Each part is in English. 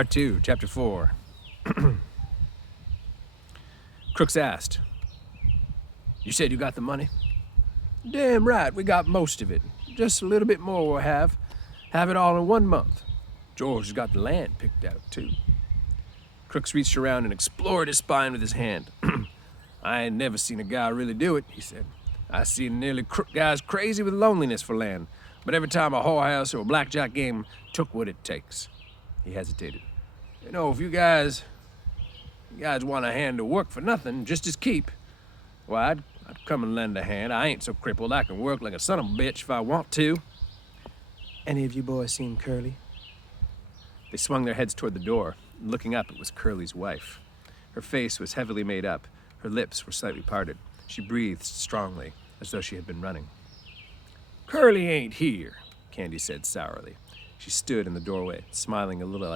Part 2, Chapter 4. Crooks asked, "You said you got the money?" "Damn right, we got most of it. Just a little bit more we'll have. Have it all in 1 month. George has got the land picked out, too." Crooks reached around and explored his spine with his hand. "I ain't never seen a guy really do it," he said. "I seen nearly guys crazy with loneliness for land, but every time a whorehouse or a blackjack game took what it takes." He hesitated. "You know, if you guys want a hand to work for nothing, just as keep, why, I'd come and lend a hand. I ain't so crippled. I can work like a son of a bitch if I want to." "Any of you boys seen Curly?" They swung their heads toward the door. Looking up, it was Curly's wife. Her face was heavily made up. Her lips were slightly parted. She breathed strongly, as though she had been running. "Curly ain't here," Candy said sourly. She stood in the doorway, smiling a little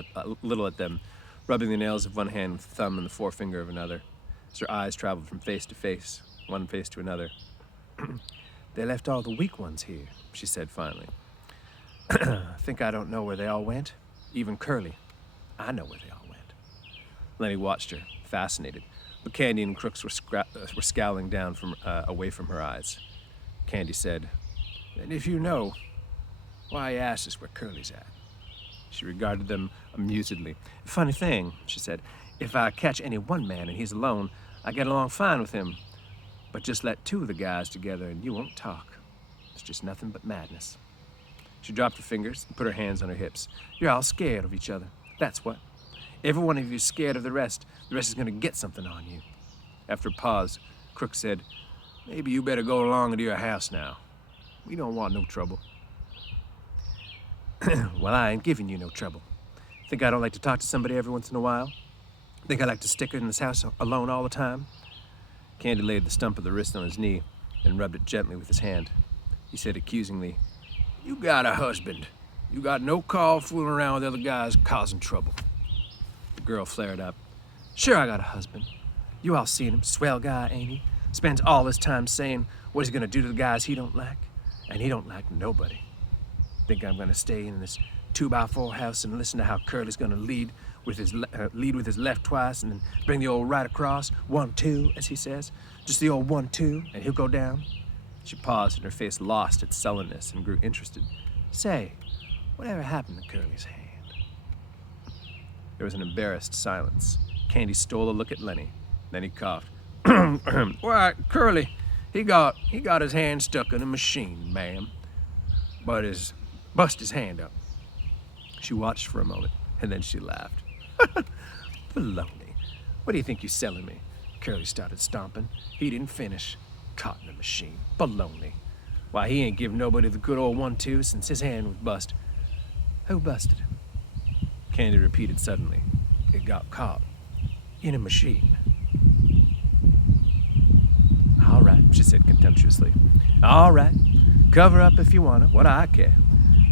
at them, rubbing the nails of one hand with the thumb and the forefinger of another, as her eyes traveled from face to face, one face to another. "They left all the weak ones here," she said finally. "Think I don't know where they all went? Even Curly. I know where they all went." Lenny watched her, fascinated, but Candy and Crooks were scowling down away from her eyes. Candy said, "And if you know, why ask us where Curly's at?" She regarded them amusedly. "Funny thing," she said, "if I catch any one man and he's alone, I get along fine with him. But just let 2 of the guys together and you won't talk. It's just nothing but madness." She dropped her fingers and put her hands on her hips. "You're all scared of each other. That's what. Every one of you's scared of the rest. The rest is going to get something on you." After a pause, Crook said, "Maybe you better go along to your house now. We don't want no trouble." "Well, I ain't giving you no trouble. Think I don't like to talk to somebody every once in a while? Think I like to stick in this house alone all the time?" Candy laid the stump of the wrist on his knee and rubbed it gently with his hand. He said accusingly, "You got a husband. You got no call fooling around with other guys causing trouble." The girl flared up. "Sure I got a husband. You all seen him. Swell guy, ain't he? Spends all his time saying what he's gonna do to the guys he don't like. And he don't like nobody. Think I'm gonna stay in this 2x4 house and listen to how Curly's gonna lead with his left twice and then bring the old right across, 1-2, as he says. Just the old 1-2, and he'll go down." She paused and her face lost its sullenness and grew interested. "Say, whatever happened to Curly's hand?" There was an embarrassed silence. Candy stole a look at Lenny. Then he coughed. "Why, Curly, he got his hand stuck in a machine, ma'am. But bust his hand up." She watched for a moment, and then she laughed. "Baloney. What do you think you're selling me?" Curly started stomping. "He didn't finish. Caught in a machine. Baloney. Why, he ain't give nobody the good old 1-2 since his hand was bust." "Who busted him?" Candy repeated suddenly. "It got caught. In a machine." "All right," she said contemptuously. "All right. Cover up if you want to. What do I care?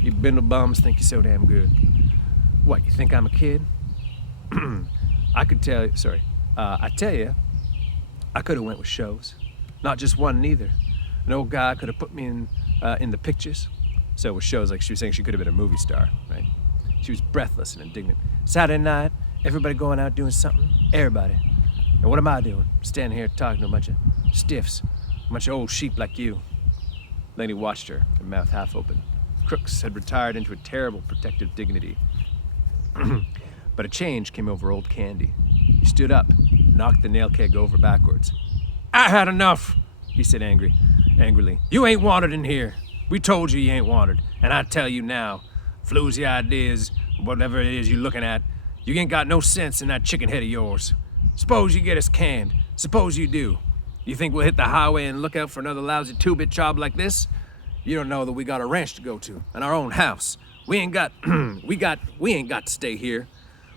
You bindle bums think you're so damn good. What, you think I'm a kid?" I tell you, I could have went with shows. Not just one, neither. An old guy could have put me in the pictures. So with shows, like she was saying she could have been a movie star, right? She was breathless and indignant. Saturday night, everybody going out doing something. Everybody. And what am I doing? Standing here talking to a bunch of stiffs. A bunch of old sheep like you. Lenny watched her, her mouth half open. Crooks had retired into a terrible protective dignity. But a change came over old Candy. He stood up, knocked the nail keg over backwards. "I had enough," he said angrily. "You ain't wanted in here. We told you ain't wanted. And I tell you now, floozy ideas, whatever it is you're looking at, you ain't got no sense in that chicken head of yours. Suppose you get us canned. Suppose you do. You think we'll hit the highway and look out for another lousy 2-bit job like this? You don't know that we got a ranch to go to and our own house. We ain't got to stay here.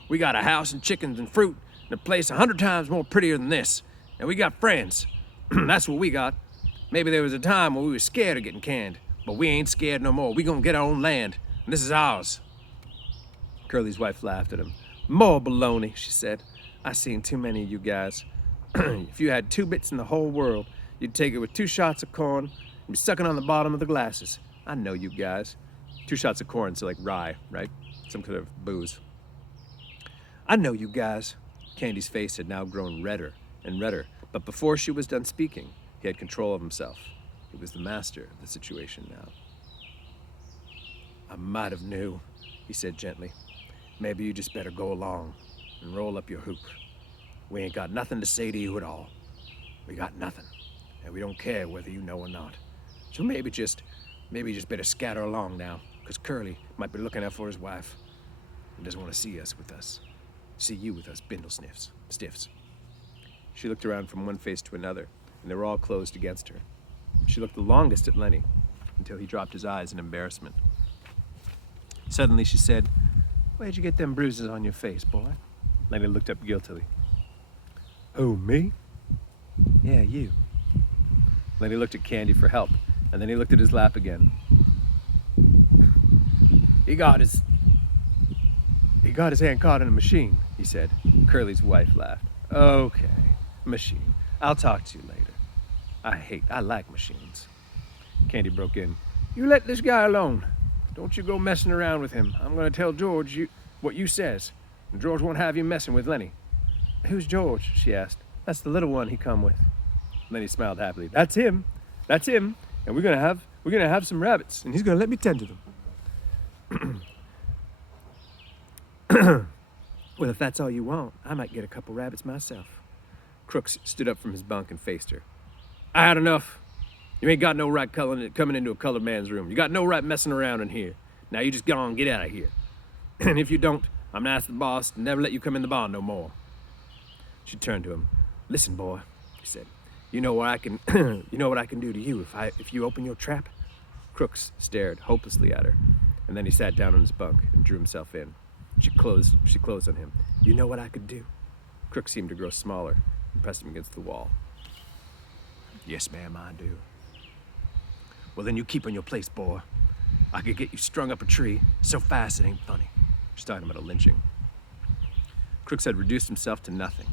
We got a house and chickens and fruit and a place 100 times more prettier than this. And we got friends. That's what we got. Maybe there was a time when we were scared of getting canned, but we ain't scared no more. We gonna get our own land, and this is ours." Curly's wife laughed at him. "More baloney," she said. "I seen too many of you guys. If you had 2 bits in the whole world, you'd take it with 2 shots of corn and be sucking on the bottom of the glasses. I know you guys. 2 shots of corn, so like rye, right? Some kind of booze. I know you guys. Candy's face had now grown redder and redder, but before she was done speaking, he had control of himself. He was the master of the situation now. I might have knew, he said gently. Maybe you just better go along and roll up your hoop. We ain't got nothing to say to you at all. We got nothing, and we don't care whether you know or not. So maybe you just better scatter along now, because Curly might be looking out for his wife and doesn't want to see you with us bindle stiffs. She looked around from one face to another, and they were all closed against her. She looked the longest at Lenny, until he dropped his eyes in embarrassment. Suddenly she said, "Where'd you get them bruises on your face, boy?" Lenny looked up guiltily. "Who, me?" "Yeah, you." Lenny looked at Candy for help, and then he looked at his lap again. He got his hand caught in a machine, he said. Curly's wife laughed. "Okay, machine. I'll talk to you later. I like machines." Candy broke in. "You let this guy alone. Don't you go messing around with him. I'm going to tell George what you says, and George won't have you messing with Lenny." "Who's George?" she asked. "That's the little one he come with." Lenny smiled happily. That's him, and we're gonna have some rabbits, and he's gonna let me tend to them." "Well, if that's all you want, I might get a couple rabbits myself." Crooks stood up from his bunk and faced her. "I had enough. You ain't got no right coming into a colored man's room. You got no right messing around in here. Now you just go on and get out of here. And if you don't, I'm gonna ask the boss to never let you come in the barn no more." She turned to him. "Listen, boy," she said. You know what I can do to you if you open your trap?" Crooks stared hopelessly at her, and then he sat down on his bunk and drew himself in. She closed on him. "You know what I could do?" Crooks seemed to grow smaller and pressed him against the wall. "Yes, ma'am, I do." "Well, then you keep on your place, boy. I could get you strung up a tree so fast it ain't funny." She's talking about a lynching. Crooks had reduced himself to nothing.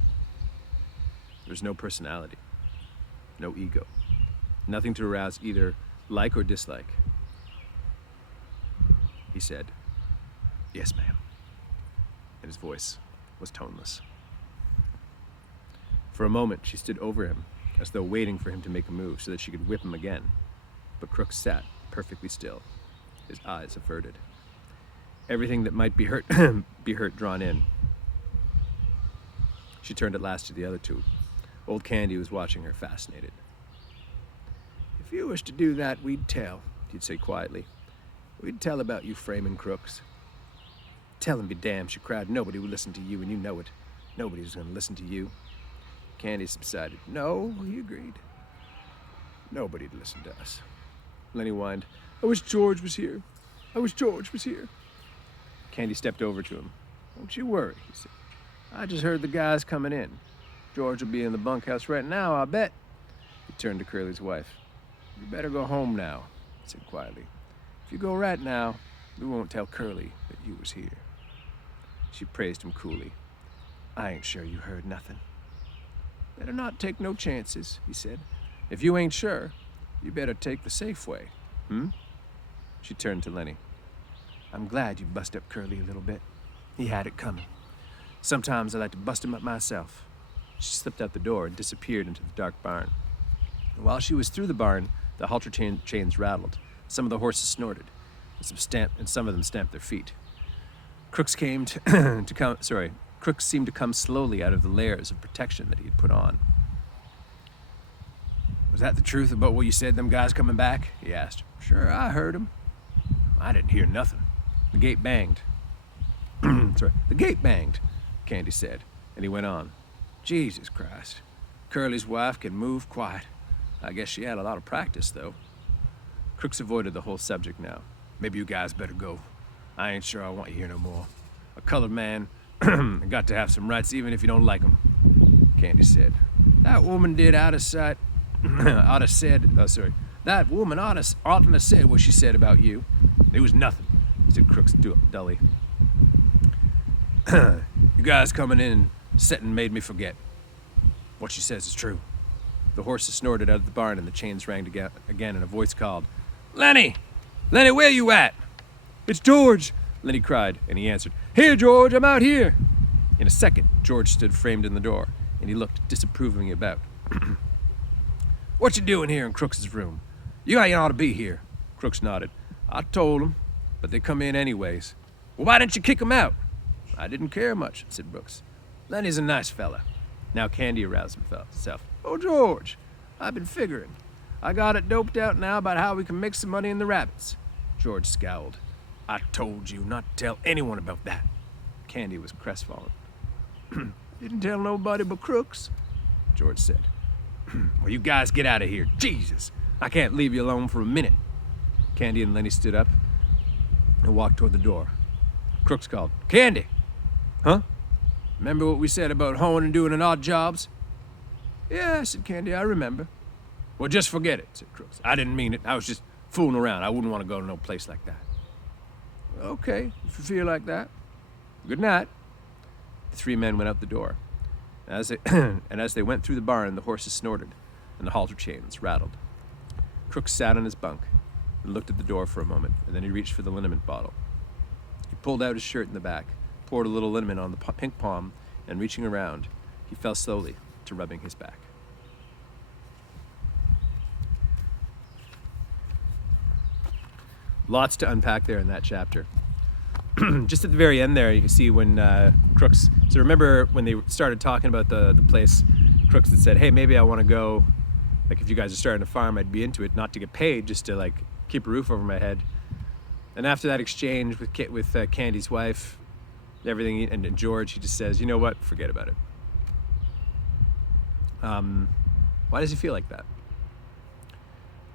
There was no personality, no ego, nothing to arouse either like or dislike. He said, "Yes, ma'am," and his voice was toneless. For a moment, she stood over him, as though waiting for him to make a move so that she could whip him again. But Crooks sat perfectly still, his eyes averted. Everything that might be hurt drawn in. She turned at last to the other two. Old Candy was watching her, fascinated. "If you was to do that, we'd tell," he'd say quietly. "We'd tell about you framing crooks." "Tell him be damned," she cried. "Nobody would listen to you, and you know it. Nobody's going to listen to you." Candy subsided. "No," he agreed. "Nobody'd listen to us." Lenny whined, I wish George was here. Candy stepped over to him. "Don't you worry," he said. "I just heard the guys coming in. George will be in the bunkhouse right now, I bet." He turned to Curly's wife. "You better go home now," he said quietly. "If you go right now, we won't tell Curly that you was here." She praised him coolly. "I ain't sure you heard nothing." "Better not take no chances," he said. "If you ain't sure, you better take the safe way. She turned to Lenny. "I'm glad you bust up Curly a little bit. He had it coming. Sometimes I like to bust him up myself." She slipped out the door and disappeared into the dark barn. And while she was through the barn, the halter chains rattled. Some of the horses snorted, and some of them stamped their feet. Crooks seemed to come slowly out of the layers of protection that he had put on. "Was that the truth about what you said, them guys coming back?" he asked. "Sure, I heard them." "I didn't hear nothing. The gate banged." "The gate banged," Candy said, and he went on. "Jesus Christ. Curly's wife can move quiet. I guess she had a lot of practice, though." Crooks avoided the whole subject now. "Maybe you guys better go. I ain't sure I want you here no more. A colored man got to have some rights even if you don't like them," Candy said. "That woman did out of sight. That woman oughtn't have said what she said about you." "It was nothing," said Crooks dully. "You guys coming in and setting made me forget. What she says is true." The horses snorted out of the barn and the chains rang again and a voice called, "Lenny! Lenny, where you at?" "It's George," Lenny cried, and he answered, "Here, George, I'm out here." In a second, George stood framed in the door, and he looked disapprovingly about. What you doing here in Crooks's room? You ain't ought to be here. Crooks nodded. I told 'em, but they come in anyways. Well, why didn't you kick 'em out? I didn't care much, said Brooks. Lenny's a nice fella. Now Candy aroused himself. Oh, George, I've been figuring. I got it doped out now about how we can make some money in the rabbits. George scowled. I told you not to tell anyone about that. Candy was crestfallen. Didn't tell nobody but Crooks, George said. Well, you guys get out of here. Jesus, I can't leave you alone for a minute. Candy and Lenny stood up and walked toward the door. Crooks called, Candy! Huh? Remember what we said about hoeing and doing an odd jobs? Yeah, said Candy, I remember. Well, just forget it, said Crooks. I didn't mean it. I was just fooling around. I wouldn't want to go to no place like that. Okay, if you feel like that. Good night. The three men went out the door. As they went through the barn, the horses snorted and the halter chains rattled. Crooks sat on his bunk and looked at the door for a moment, and then he reached for the liniment bottle. He pulled out his shirt in the back, poured a little liniment on the pink palm, and reaching around, he fell slowly to rubbing his back. Lots to unpack there in that chapter. Just at the very end there, you can see when Crooks... So remember when they started talking about the place, Crooks had said, hey, maybe I want to go, like if you guys are starting a farm, I'd be into it, not to get paid, just to like keep a roof over my head. And after that exchange with Candy's wife, everything, and George, he just says, you know what, forget about it. Why does he feel like that?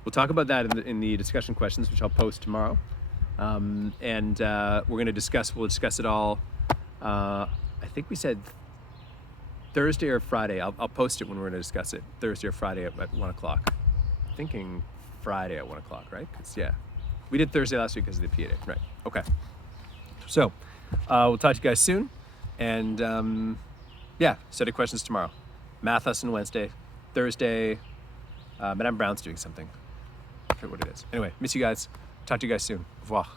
We'll talk about that in the discussion questions, which I'll post tomorrow. We'll discuss it all. I think we said Thursday or Friday. I'll post it when we're going to discuss it. Thursday or Friday at 1 o'clock. Thinking Friday at 1 o'clock, right? Because, yeah, we did Thursday last week because of the PA day. Right. Okay. So, we'll talk to you guys soon. And, study questions tomorrow. Math lesson Wednesday. Thursday, Madame Brown's doing something. I forget what it is. Anyway, miss you guys. Talk to you guys soon. Au revoir.